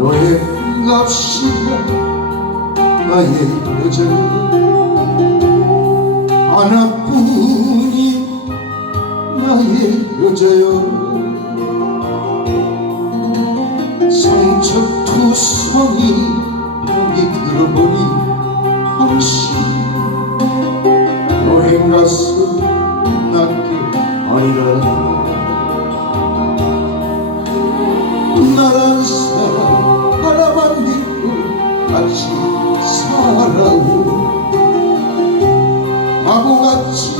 여행갑시다. 아, 예, 예, 예, 나의 여자 하나뿐이 나의 여자여 상처투성이 여기 들어보니 당신 바보같이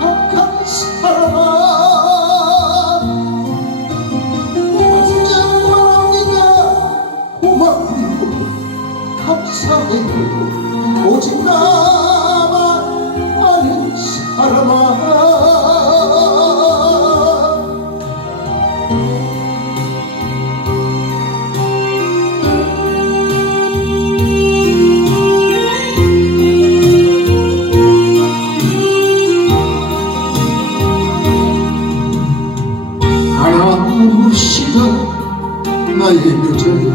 악한 사람아 언젠가랍니다. 고맙고요 감사해요. 오직 나 나무시다 나의 여자여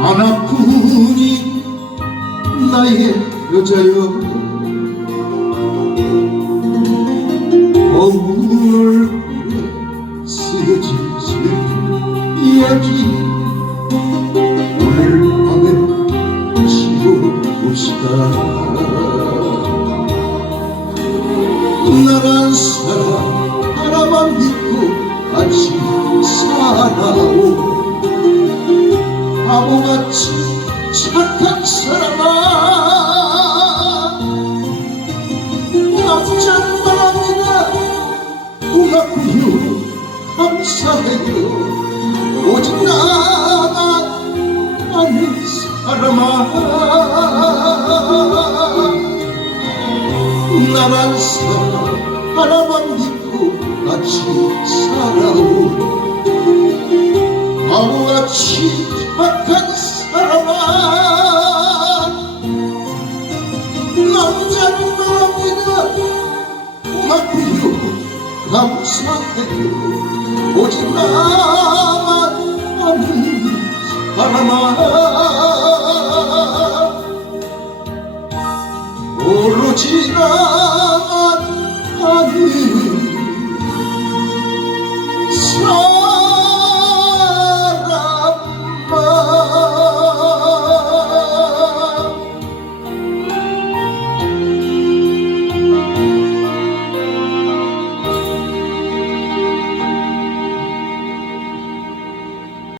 하나뿐인 나의 여자여 얼굴에 쓰여진 슬픈 이야기 오늘 밤에 지워봅시다. 나란 사람 하 나만 믿고 같이 살아오. 바보같이 착한 사람아. 남잔 바랍니다 고맙고요 감사해요 오직 나만 아는 사람아. 나란 사람 하나만 믿고 같이 살아오 바보같이 착한 사람아. 남자는 말합니다 고맙고요 감사해요 오직 나만 아는 사람아. 오로지 나 strong.